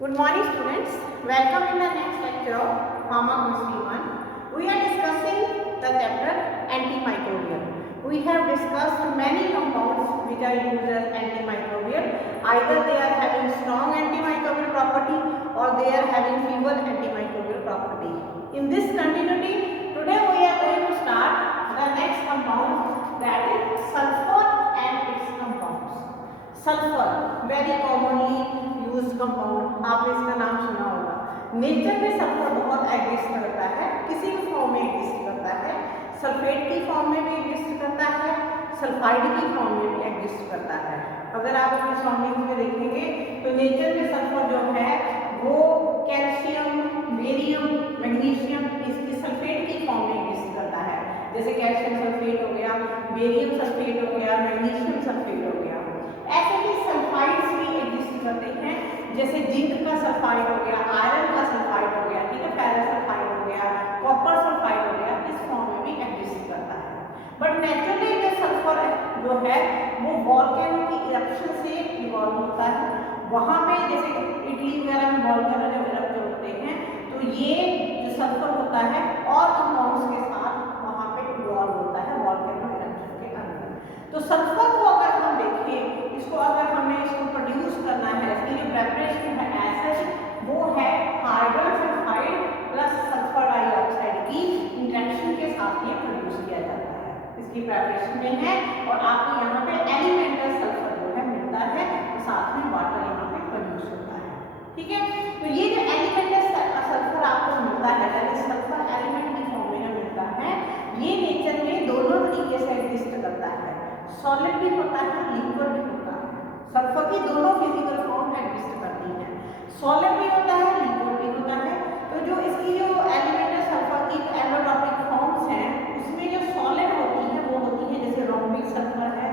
Good morning students. Welcome in the next lecture of Pharmacology 1. We are discussing the chapter antimicrobial. We have discussed many compounds which are used as antimicrobial. Either they are having strong antimicrobial property or they are having feeble antimicrobial property. In this continuity, today we are going to start the next compound, that is sulfur and its compounds. Sulphur very commonly used compound, आपने इसका नाम सुना होगा। Nature में sulphur बहुत exist करता है, किसी भी फॉर्म में एग्जिस्ट करता है। सल्फेट की फॉर्म में भी एग्जिस्ट करता है, सल्फाइड की फॉर्म में भी एग्जिस्ट करता है। अगर आप अपने सराउंडिंग्स में देखेंगे तो नेचर में सल्फर जो है वो कैल्शियम, बेरियम, मैग्नीशियम इसकी सल्फेट की फॉर्म में एग्जिस्ट करता है। जैसे कैल्शियम सल्फेट हो गया, बेरियम सल्फेट हो गया, मैग्नीशियम सल्फेट हो गया। ऐसे ही सल्फाइड्स भी एग्जिस्ट करते हैं, जैसे जिंक का सल्फाइड हो गया, आयरन का सल्फाइड हो गया, ठीक है, फेरस सल्फाइड हो गया, कॉपर सल्फाइड हो गया, इस फॉर्म में भी एग्जिस्ट करता है। बट नेचुरली जो सल्फर जो है वो वोल्केनो की इरप्शन से इवॉल्व होता है। वहाँ पे जैसे इटली वगैरह में वोल्केनो जब इरप्ट होते हैं तो ये जो सल्फर होता है और कंपाउंड्स के साथ वहाँ पे इवॉल्व होता है वोल्केनो इरप्शन के अंदर। तो सल्फर को अगर हम देखें, इसको अगर हमें इसको प्रोड्यूस करना है, इसकी जो प्रेपरेशन है एसिड वो है hydrogen sulphide plus sulphur dioxide की इंटरेक्शन के साथ ये प्रोड्यूस किया जाता है। इसकी प्रेपरेशन में है और आपको यहाँ पे एलिमेंटल सल्फर जो है मिलता है और साथ में वाटर यहाँ पे प्रोड्यूस होता है, ठीक है। तो ये जो एलिमेंटल सल्फर आपको मिलता है, यानी सल्फर एलिमेंट की फॉर्म में मिलता है, ये नेचर में दोनों तरीके से एग्जिस्ट करता है। सॉलिड भी होता है, लिक्विड भी होता है। सल्फर की दोनों फिजिकल फॉर्म एग्जिस्ट करती हैं, सॉलिड भी होता है, लिक्विड भी होता है। तो जो इसकी जो एलिमेंटल सल्फर की एलोट्रॉपिक फॉर्म्स हैं उसमें जो सॉलिड होती है वो होती है जैसे रोम्बिक सल्फर है,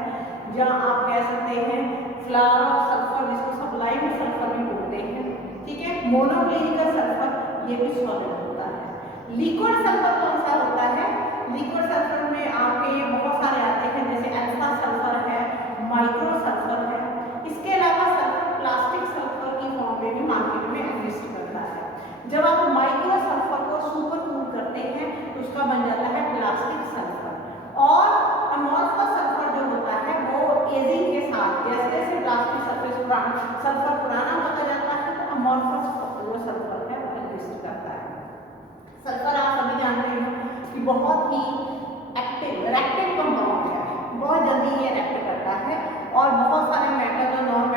या आप कह सकते हैं फ्लावर ऑफ सल्फर, जिसको सब्लाइम सल्फर भी बोलते हैं, ठीक है। मोनोक्लिनिकल सल्फर ये भी सॉलिड होता है। लिक्विड सल्फर कौन सा होता है? लिक्विड सल्फर में आपके बहुत सारे आते हैं, जैसे अल्फा सल्फर है, माइक्रो सल्फर है। इसके अलावा सल्फर प्लास्टिक सल्फर की फॉर्म में भी मार्केट में एग्जिस्ट करता है। जब आप माइक्रो सल्फर को सुपर कूल करते हैं तो उसका बन जाता है प्लास्टिक सल्फर। और अमोर्फस सल्फर जो होता है वो एजिंग के साथ, जैसे जैसे प्लास्टिक सल्फर पुराना होता जाता है तो अमोर्फस जो सल्फर है वो एग्जिस्ट करता है। सल्फर आप सभी जानते हैं कि बहुत ही एक्टिव रिएक्टिव कंपाउंड है, बहुत जल्दी ये रिएक्ट करता है और बहुत सारे मेटल्स और नॉन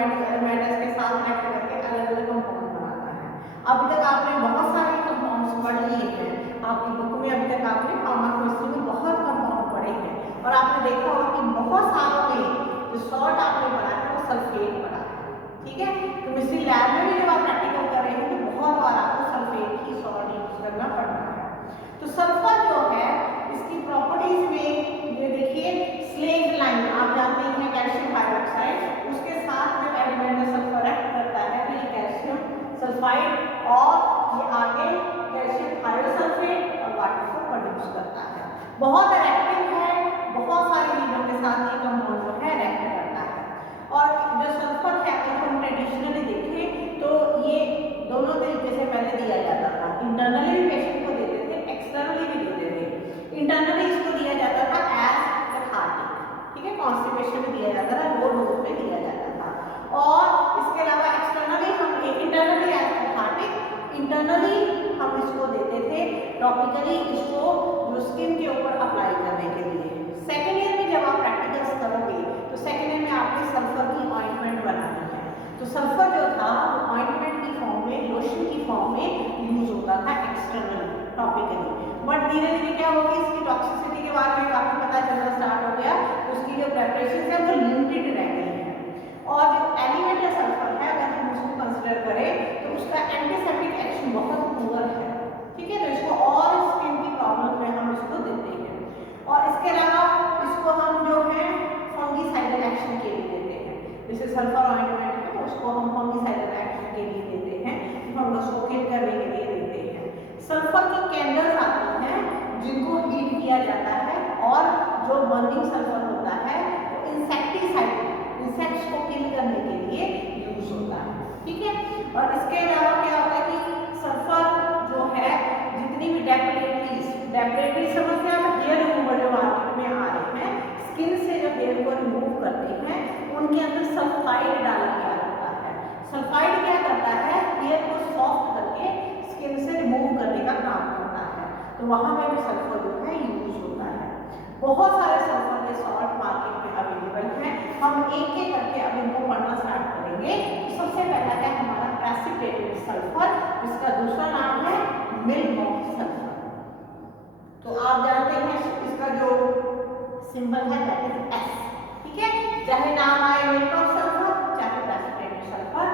मेटल्स के साथ रिएक्ट करके अलग अलग कंपाउंड बनाता है। अभी तक आपने बहुत सारे कंपाउंड्स पढ़ लिए हैं, आपकी बुक में अभी तक आपने फार्माकोलॉजी में बहुत कंपाउंड पढ़े हैं और आपने देखा होगा कि बहुत सारों में जो सॉल्ट आपने पढ़ा है वो सल्फेट पढ़ा है, ठीक है। केमिस्ट्री लैब में भी जब आप प्रैक्टिकल कर रहे हैं तो बहुत बार आपको सल्फेट की सॉल्ट यूज करना पड़ता है। तो सल्फर जो है इसकी प्रॉपर्टीज में ये देखिए स्लेग लाइन, आप जानते हैं कैल्शियम हाइड्रोक्साइड, उसके साथ जो एलिमेंटल सल्फर एक्ट करता है तो ये कैल्शियम सल्फाइड और ये आगे कैल्शियम हाइड्रोसल्फेट और वाटर को प्रोड्यूस करता है। बहुत रिएक्टिव है, बहुत सारे लीवर के साथ ये कंपाउंड जो है रिएक्ट करता है। और जो सल्फर है अगर हम ट्रेडिशनली देखें तो ये दोनों तरीके से पहले दिया जाता था, इंटरनली भी पेशेंट को देते थे, एक्सटर्नली भी देते थे। इंटरनली इसको दिया जाता था एज कैथार्टिक, ठीक है, कॉन्स्टिपेशन में दिया जाता था, लो डोज में दिया जाता था। और इसके अलावा एक्सटर्नली हम इंटरनली एज कैथार्टिक, इंटरनली हम इसको देते थे टॉपिकली, इसको जो स्किन के ऊपर अप्लाई करने के लिए। सेकेंड ईयर में जब आप प्रैक्टिकल्स करोगे तो सेकेंड ईयर में आपने सल्फर की ऑइंटमेंट बनानी है। तो सल्फर जो था वो ऑइंटमेंट की फॉर्म में, लोशन की फॉर्म में यूज होता था एक्सटर्नली, टॉपिकली। बट धीरे धीरे क्या होगी, इसकी टॉक्सिसिटी के बारे में काफी पता चलना स्टार्ट हो गया, उसकी जो प्रेपरेशन है वो लिमिटेड रह गई है। और जो एलिमेंटल सल्फर है अगर हम उसको कंसिडर करें तो उसका एंटीसेप्टिक एक्शन बहुत पुअर है, ठीक है। तो इसको और स्किन की प्रॉब्लम में हम इसको देते हैं। और इसके अलावा इसको हम जो है फंगीसाइडल एक्शन के लिए देते हैं, जैसे सल्फर ऑइंटमेंट है उसको हम फंगीसाइडल एक्शन के लिए देते हैं, फंगस को किल करने के लिए देते हैं। सल्फर की कैंडल्स आती हैं जिनको हीट किया जाता है और जो बर्निंग सल्फर होता है वो इंसेक्टिसाइड, इंसेक्ट्स को किल करने के लिए यूज होता है, ठीक है। और इसके अलावा क्या होता है कि सल्फर जो है जितनी भी डेप्रेटरी समझते हैं आप, हेयर रिमूवर जो मार्केट में आ रहे हैं, स्किन से जो हेयर को रिमूव करते हैं, उनके अंदर सल्फाइड डाला गया होता है। सल्फाइड क्या करता है, हेयर को सॉफ्ट करके स्किन से रिमूव करने का काम करता है। तो वहां में भी सल्फर जो है यूज होता है। बहुत सारे सल्फर के सॉल्ट मार्केट में अवेलेबल हैं। हम एक एक करके अब इनको पढ़ना स्टार्ट करेंगे। तो सबसे पहला है हमारा प्रेसिपिटेटेड सल्फर, जिसका दूसरा नाम है मिल्क ऑफ सल्फर। तो आप जानते हैं इसका जो सिंबल है दैट इज एस, ठीक है। चाहे नाम आए मिल्क ऑफ सल्फर, चाहे प्रेसिपिटेटेड सल्फर,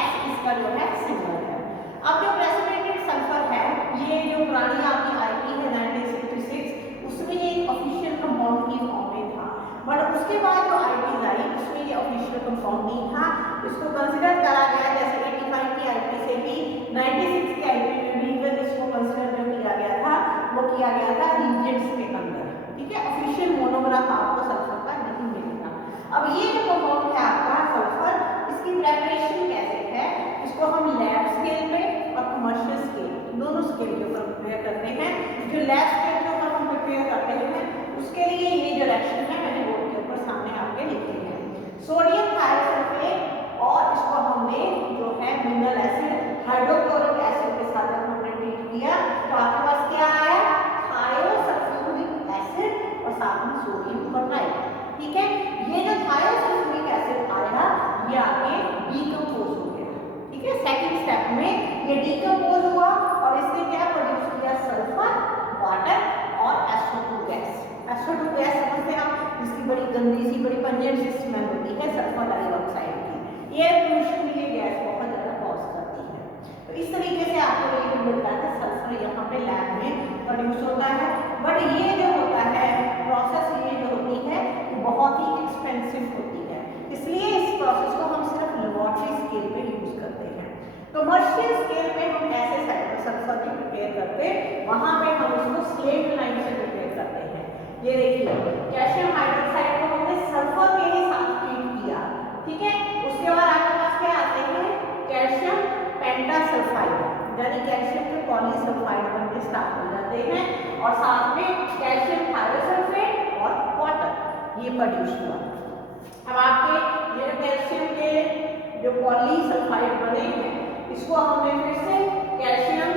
एस इसका जो है सिंबल है। अब जो प्रेसिपिटेटेड सल्फर है, ये जो पुरानी आपकी आईपी है 1966, उसमें ये एक ऑफिशियल कंपाउंड की फॉर्म में था, बट उसके बाद जो आईपीज आई उसमें ये ऑफिशियल कंपाउंड नहीं था। इसको कंसिडर करा गया जैसे 85 की आईपी से भी 96 की आईपी में भी इसको कंसिडर जो किया गया था वो किया गया था रीजेंट्स के अंदर, ठीक है। ऑफिशियल मोनोग्राफ आपको सल्फर का नहीं मिलेगा। अब ये जो कंपाउंड है आपका सल्फर, इसकी प्रिपरेशन कैसे है, इसको हम लैब स्केल पे और कमर्शियल स्केल दोनों स्केल के ऊपर प्रिपेयर करते हैं। जो लैब स्केल के ऊपर हम प्रिपेयर करते हैं उसके लिए ये जो रिएक्शन है मैंने बोर्ड के ऊपर सामने आपके लिखे हैं। सोडियम थायोसल्फेट और इसको हमने जो है मिनरल एसिड हाइड्रोक्लोरिक एसिड के साथ हमने ट्रीट किया, तो आपके पास क्या आया, थायोसल्फ्यूरिक एसिड और साथ में सोडियम क्लोराइड, ठीक है। ये जो थायोसल्फ्यूरिक एसिड आया ये आगे डीकंपोज हो गया, ठीक है। सेकंड स्टेप में ये डीकंपोज हुआ और इसने क्या प्रोड्यूस किया, सल्फर, वाटर और SO2 गैस। SO2 गैस समझते हैं आप, जिसकी बड़ी गंदी सी बड़ी पंजेंट सी स्मेल होती है सल्फर डाइऑक्साइड की। एयर पोल्यूशन में ये गैस बहुत ज़्यादा कॉज करती है। तो इस तरीके से आपको ये मिलता है सल्फर यहाँ पे लैब में प्रोड्यूस होता है। बट ये जो होता है प्रोसेस, ये जो होती है बहुत ही एक्सपेंसिव होती है, इसलिए इस प्रोसेस को हम सिर्फ लेबोरेटरी स्केल पे यूज करते हैं। कमर्शियल स्केल पे हम ऐसे सल्फर की प्रिपेयर करते, वहां पे हम इसको स्लेट लाइन से प्रिपेयर करते हैं। ये देखिए कैल्शियम हाइड्रोक्साइड को हमने सल्फर के ही साथ ट्रीट किया, ठीक है। उसके बाद आपके पास क्या आते हैं, कैल्शियम पेंटासल्फाइड, यानी कैल्शियम के पॉलीसल्फाइड बनने स्टार्ट हो जाते हैं और साथ में कैल्शियम थायोसल्फेट और वाटर ये प्रोड्यूस हुआ। अब आपके ये कैल्शियम के जो पॉलीसल्फाइड बने हैं इसको हमने फिर से कैल्शियम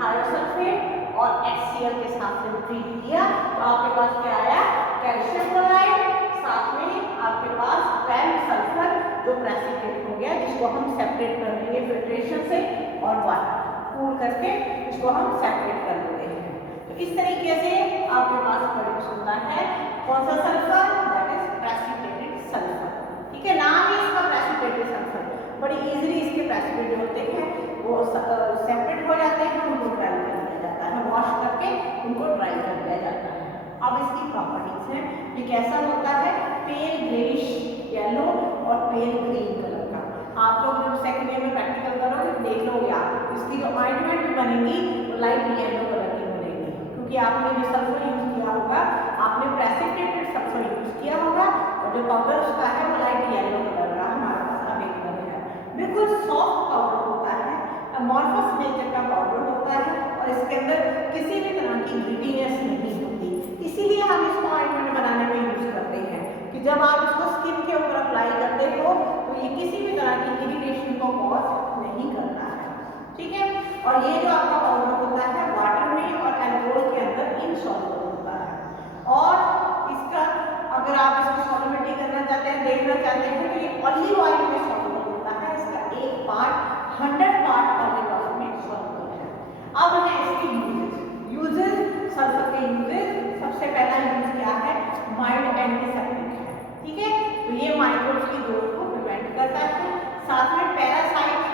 थायोसल्फेट और HCl के साथ में ट्रीट किया, तो आपके पास क्या आया, कैल्शियम क्लोराइड, साथ में आपके पास पैन सल्फर जो प्रेसिपिटेट हो गया, जिसको हम सेपरेट कर लेंगे फिल्ट्रेशन से और वाटर कूल करके इसको हम सेपरेट कर लेते हैं। तो इस तरीके से आपके पास प्रोड्यूस होता है कौन सा sulphur, that is precipitated sulphur, ठीक है। नाम ही इसका प्रेसिपिटेटेड सल्फर, बड़ी इजीली इसके प्रेसिपिटेट होते हैं वो सेपरेट हो जाते हैं, उनको ड्राई कर दिया जाता है, वॉश करके उनको ड्राई कर दिया जाता है। अब इसकी प्रॉपर्टीज हैं, ये कैसा होता है, पेल ग्रेइश येलो और पेल ग्रीन कलर का। आप लोग जब सेकंड ईयर में प्रैक्टिकल करोगे देख लोगे आप, इसकी जो ऑइंटमेंट भी बनेगी वो लाइट येलो कलर की बनेगी, क्योंकि आपने जो सल्फर यूज किया होगा, आपने प्रेसिपिटेटेड सल्फर यूज किया होगा और जो पाउडर उसका है वो लाइट येलो कलर का हमारे पास अवेलेबल है। बिल्कुल सॉफ्ट पाउडर होता है, अमॉर्फस नेचर का पाउडर होता है और इसके अंदर किसी भी तरह की ग्रिटीनेस नहीं होती, इसीलिए हम इसको ऑइंटमेंट बनाने में यूज करते हैं कि जब आप इसको स्किन के ऊपर अप्लाई करते हो तो ये किसी भी तरह की इरिटेशन को कॉज नहीं करता है, ठीक है। और ये जो आपका पाउडर होता है वाटर में और अल्कोहल के अंदर इनसॉल्युबल होता है, और इसका अगर आप इसको सॉल्युबिलिटी करना चाहते हैं, देखना चाहते हैं, तो ये ऑलिव ऑयल में सॉल्युबल होता है, इसका एक पार्ट 100 पार्ट ऑलिव ऑयल में सॉल्युबल है। अब है इसके यूजेस, सल्फर के यूजेस। सबसे पहला यूज क्या है, माइल्ड एंटीसेप्टिक है, ठीक है। तो ये माइक्रोब्स की ग्रोथ को प्रिवेंट करता है, साथ में पैरासाइट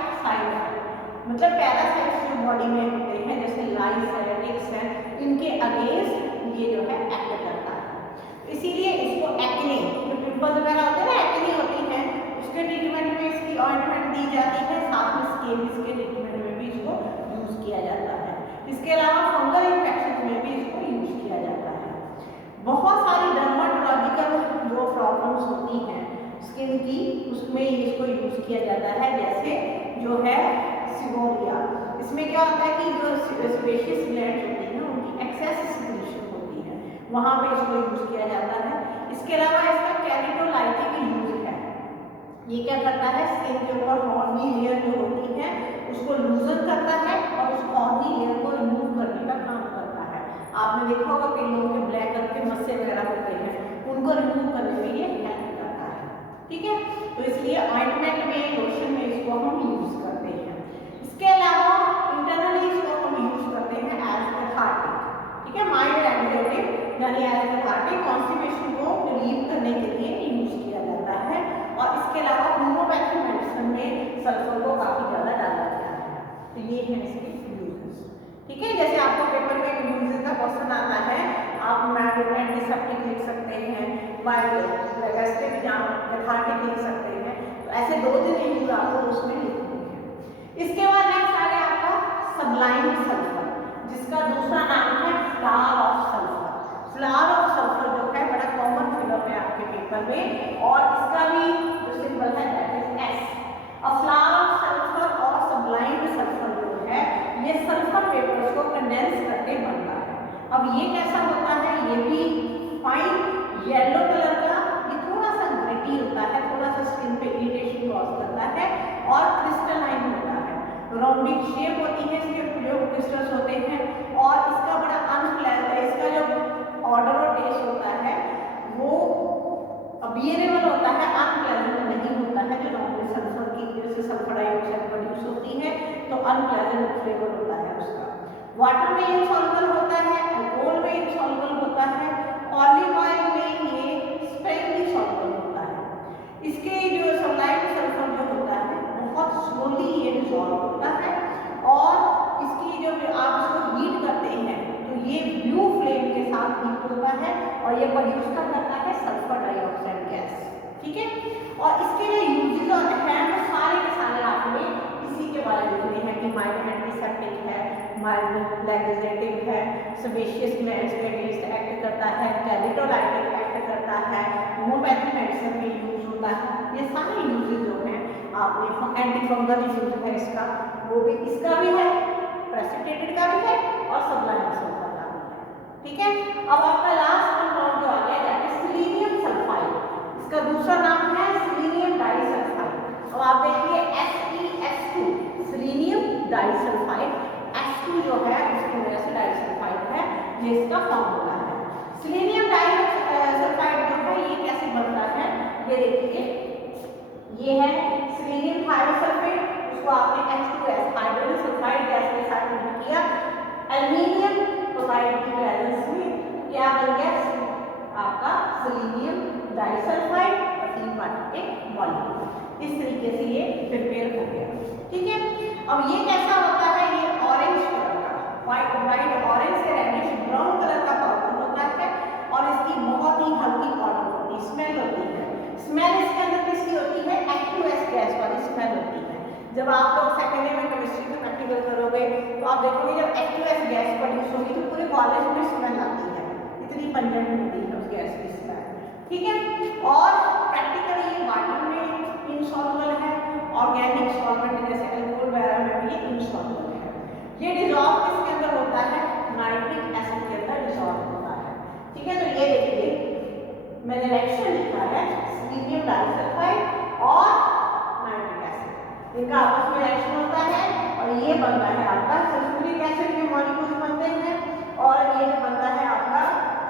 मतलब पैरासाइट्स जो बॉडी में होते हैं जैसे लाइस है, टिक्स है, इनके अगेंस्ट ये जो है एक्ट करता है। इसीलिए इसको एक्ने, जो पिंपल्स वगैरह होते हैं ना, एक्ने होती है, उसके ट्रीटमेंट में इसकी ऑइंटमेंट दी जाती है, साथ में स्केबिस के ट्रीटमेंट में भी इसको यूज किया जाता है। इसके अलावा फंगल इन्फेक्शन में भी इसको यूज किया जाता है। बहुत सारी डर्माटोलॉजिकल जो प्रॉब्लम्स होती हैं, स्किन की, उसमें इसको यूज किया जाता है। जैसे जो है सिगोरिया, इसमें क्या होता है कि जो सेबेशियस ग्लैंड होती है उनकी एक्सेस सिक्रीशन होती है, वहां पे इसको यूज किया जाता है। इसके अलावा इसका केराटिनोलाइटिक यूज है। ये क्या करता है, स्किन के ऊपर हॉर्नी लेयर जो होती है उसको लूजन करता है और उस हॉर्नी लेयर को रिमूव करने का काम करता है। आपने देखा होगा कई लोगों के ब्लैक करके मस्से वगैरह होते हैं, उनको रिमूव करने में ये हेल्प करता है। ठीक है, तो इसलिए ऑइंटमेंट में, लोशन में इसको हम यूज करते हैं। इसके अलावा इंटरनली इसको हम यूज करते हैं एज कैथार्टिक। ठीक है, माइल्ड एंजाइटी यानी एज कैथार्टिक, कॉन्स्टिपेशन को रिलीव करने के लिए यूज किया जाता है। और इसके अलावा होम्योपैथिक मेडिसिन में सल्फर को काफी ज्यादा डाला गया है। तो ये है इसके यूजेस। ठीक है, जैसे आपको पेपर में यूजेस का क्वेश्चन आता है, आप एंटीसेप्टिक लिख सकते हैं, कैथार्टिक लिख सकते हैं, तो ऐसे 2-3 यूज आपको उसमें लिखने हैं। इसके बाद नेक्स्ट आ गया आपका सबलाइम सल्फर, जिसका दूसरा नाम है flower of sulphur. Flower of sulphur जो है बड़ा कॉमन फिगर है आपके पेपर में, और इसका भी जो सिंबल है दैट इज एस। और फ्लावर ऑफ सल्फर और सबलाइम सल्फर जो है ये सल्फर वेपर्स को कंडेंस करके बनता है। अब ये कैसा होता है, ये भी फाइन येलो कलर का, ये थोड़ा सा ग्रेटी होता है, थोड़ा सा स्किन पे इरिटेशन कॉज करता है और क्रिस्टलाइन होता है। राउंडिंग शेप होती है इसके जो क्रिस्टल्स होते हैं, और इसका बड़ा अनप्लेजेंट, इसका जो ऑर्डर और टेस्ट होता है वो अबियरेबल होता है, अनप्लेजेंट नहीं होता है। जो नॉर्मल सल्फर की वजह से सल्फर डाइऑक्साइड प्रोड्यूस होती है तो अनप्लेजेंट फ्लेवर होता है उसका। वाटर में इनसॉल्युबल होता है, अल्कोहल में इनसॉल्युबल होता है, ऑलिव ऑयल में ये स्पेरली सॉल्युबल होता है। इसके जो सबलाइम सल्फर जो होता है बहुत स्लोली ये डिसॉल्व होता है, और इसकी जो आप इसको हीट करते हैं तो ये ब्लू फ्लेम के साथ हीट होता है और ये प्रोड्यूस करता है सल्फर डाइऑक्साइड गैस। ठीक है, और इसके लिए यूजेस और हैं वो सारे के सारे आपने इसी के बारे में लिखने हैं कि माइल्ड एंटीसेप्टिक है, माइल्ड लैक्सेटिव है, सेबेशियस ग्लैंड्स पे अगेंस्ट एक्ट करता है, केराटिनोलाइटिक एक्ट करता है, होम्योपैथिक मेडिसिन में यूज होता है। ये सारे यूजेस जो हैं आपने, एंटी फंगल यूज है इसका, वो भी इसका भी है, प्रेसिपिटेटेड का भी है और सबलाइम सल्फर का भी है। ठीक है, अब आपका लास्ट कंपाउंड जो आ गया दैट इज सेलेनियम सल्फाइड। इसका दूसरा नाम है सेलेनियम डाइसल्फाइड। अब आप देखिए SeS2, सेलेनियम डाइसल्फाइड, S2 जो है उसकी वजह से डाइसल्फाइड है, ये इसका फॉर्मूला है। सेलेनियम डाइसल्फाइड जो है ये कैसे बनता है, ये देखिए, ये है सेलेनियम थायोसल्फेट, उसको आपने H2S हाइड्रोजन सल्फाइड गैस के साथ हीट किया, एल्युमिनियम क्लोराइड की प्रेजेंस में क्या बन गया आपका सेलेनियम डाइसल्फाइड और 3 वाटर के मॉलिक्यूल। इस तरीके से ये प्रिपेयर हो गया। ठीक है, अब ये कैसा होता है, ये ऑरेंज कलर का, ब्राइट ऑरेंज से रेडिश ब्राउन कलर का पाउडर होता है, और इसकी बहुत ही हल्की ऑर्डर होती है, स्मेल होती है। स्मेल इसके अंदर किसकी होती है, H2S गैस वाली स्मेल होती है। जब आप लोग सेकेंड ईयर में केमिस्ट्री का प्रैक्टिकल करोगे तो आप देखोगे जब H2S गैस प्रोड्यूस होगी तो पूरे कॉलेज में स्मेल आती है, इतनी पंजेंट होती है उस गैस की स्मेल। ठीक है, और प्रैक्टिकली ये वाटर में इनसॉल्युबल है, ऑर्गेनिक सॉल्वेंट जैसे अल्कोहल वगैरह में भी ये इनसॉल्युबल है। ये डिसॉल्व किसके अंदर होता है, नाइट्रिक एसिड के अंदर डिसॉल्व होता है। ठीक है, तो ये देखिए मैंने रिएक्शन लिखा है, सेलेनियम डाइसल्फाइड और नाइट्रिक एसिड, इनका आपस में रिएक्शन होता है और ये बनता है आपका सल्फ्यूरिक एसिड के मॉलिक्यूल्स बनते हैं, और ये जो बनता है आपका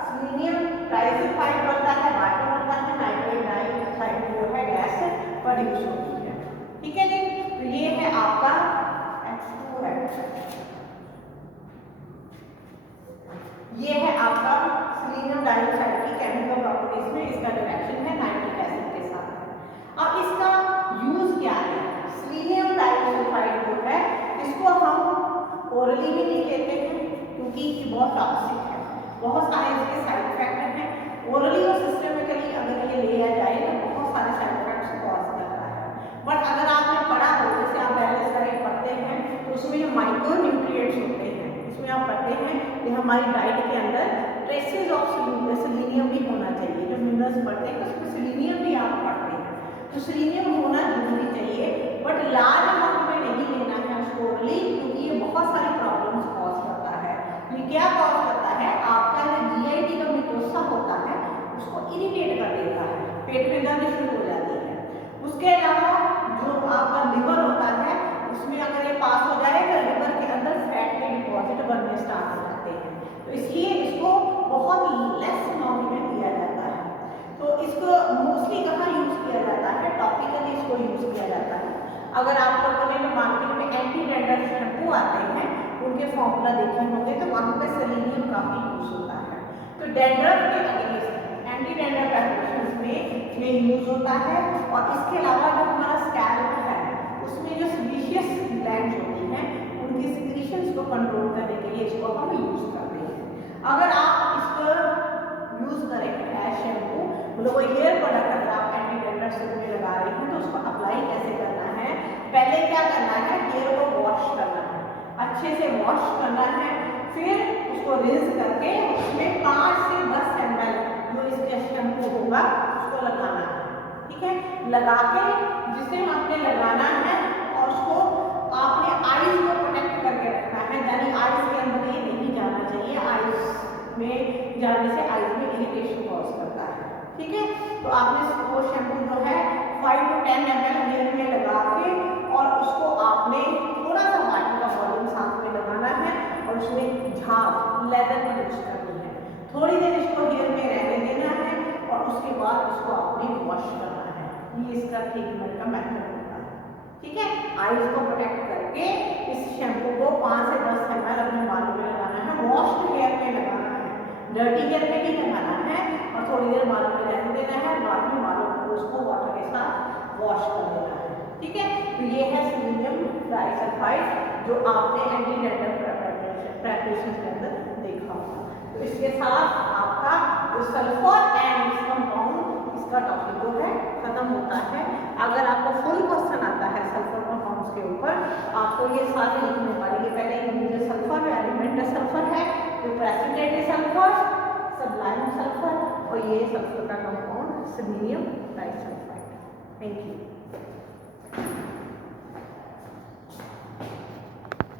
सेलेनियम डाइसल्फाइड बनता है, वाटर बनता है, नाइट्रिक डाइऑक्साइड जो है गैस प्रोड्यूस होती है। ठीक है जी, तो ये है आपका H2 है, ये है आपका सेलेनियम डाइऑक्साइड की केमिकल प्रॉपर्टीज में इसका जो रिएक्शन है नाइट्रिक एसिड के साथ। अब इसका यूज क्या है, सेलेनियम डाइसल्फाइड जो है इसको हम ओरली भी नहीं लेते हैं क्योंकि ये बहुत टॉक्सिक है, बहुत सारे इसके साइड इफेक्ट हैं। ओरली और सिस्टमेटिकली अगर ये लिया जाए तो बहुत सारे साइड इफेक्ट्स कॉज करता है, बट अगर आपने पढ़ा हो, जैसे आप पहले स्टडी पढ़ते हैं तो उसमें जो माइक्रो न्यूट्रिएंट्स होते हैं इसमें आप पढ़ते हैं कि हमारी डाइट के अंदर ट्रेसेस ऑफ सेलेनियम भी होना चाहिए। जो मिनरल्स पढ़ते हैं उसमें सेलेनियम भी आप पढ़ते हैं, तो सेलेनियम होना जरूरी चाहिए, बट लार्ज अमाउंट में नहीं लेना है उसको ओरली, क्योंकि ये बहुत सारी प्रॉब्लम्स कॉज करता है। ये क्या कॉज करता है, आपका जो जीआईटी का म्यूकोसा होता है उसको इरिटेट कर देता है, पेट में दर्द शुरू हो जाती है। उसके अलावा जो आपका लिवर होता है उसमें अगर ये पास हो जाए तो लिवर के अंदर फैट के डिपॉजिट बनने स्टार्ट हो जाते हैं, तो इसलिए इसको बहुत लेस अमाउंट में दिया जाता है। तो इसको मोस्टली कहाँ यूज किया जाता है, टॉपिकली इसको यूज किया जाता है। अगर आप लोगों ने मार्केट में एंटी डैंड्रफ शैम्पू आते हैं उनके फॉर्मूला देखे होंगे तो वहाँ पे सेलेनियम काफी यूज होता है। तो डैंड्रफ के अगेंस्ट एंटी डैंड्रफ एप्लीकेशंस में ये यूज होता है। और इसके अलावा जो हमारा स्कैल्प है उसमें जो सीबेशियस ग्लैंड्स होती हैं उनकी सिक्रीशंस को कंट्रोल करने के लिए इसको हम यूज करते हैं। अगर आप इसको यूज करें एज शैम्पू, मतलब कोई हेयर प्रोडक्ट अगर आप एंटी डैंड्रफ शैम्पू में लगा रहे हैं तो उसको अप्लाई कैसे करना है, पहले क्या करना है, हेयर को वॉश करना है, अच्छे से वॉश करना है, फिर उसको रिंस करके उसमें 5 से 10 ml जो इसका शैम्पू होगा उसको लगाना है। ठीक है, लगा के जिस टाइम आपने लगाना है और उसको आपने आईज को प्रोटेक्ट करके रखना है, यानी आईज के अंदर ये नहीं जाना चाहिए, आईज में जाने से आईज में इरिटेशन कॉज करता है। ठीक है, तो आपने वो शैम्पू जो है 5 to 10 ml हेयर में लगा के और उसको आपने थोड़ा सा वाटर का वॉल्यूम साथ में लगाना है और उसमें झाग लेदर में मिक्स करनी है, थोड़ी देर इसको हेयर में रहने देना है और उसके बाद उसको आपने वॉश करना है। ये इसका ट्रीटमेंट का मेथड होता है। ठीक है, आईज को प्रोटेक्ट करके इस शैम्पू को 5 से 10 ml अपने बालों में लगाना है, वॉश्ड हेयर में लगाना है, डर्टी हेयर में भी लगाना है और थोड़ी देर बालों में रहने देना है, बाद में बालों को उसको वाटर के साथ वॉश कर देना है। ठीक है, तो ये है सेलेनियम डाइसल्फाइड जो आपने एंटी डैंड्रफ प्रिपरेशन के अंदर देखा होगा। तो इसके साथ आपका जो सल्फर एंड कंपाउंड इसका टॉपिक जो है खत्म होता है। अगर आपको फुल क्वेश्चन आता है सल्फर कंपाउंड्स के ऊपर, आपको ये सारे लिखने पड़ेंगे। पहले ये सल्फर है, एलिमेंटल सल्फर है, तो प्रेसिपिटेटेड सल्फर, सब्लाइम सल्फर और ये सल्फर का compound selenium disulphide. Thank you.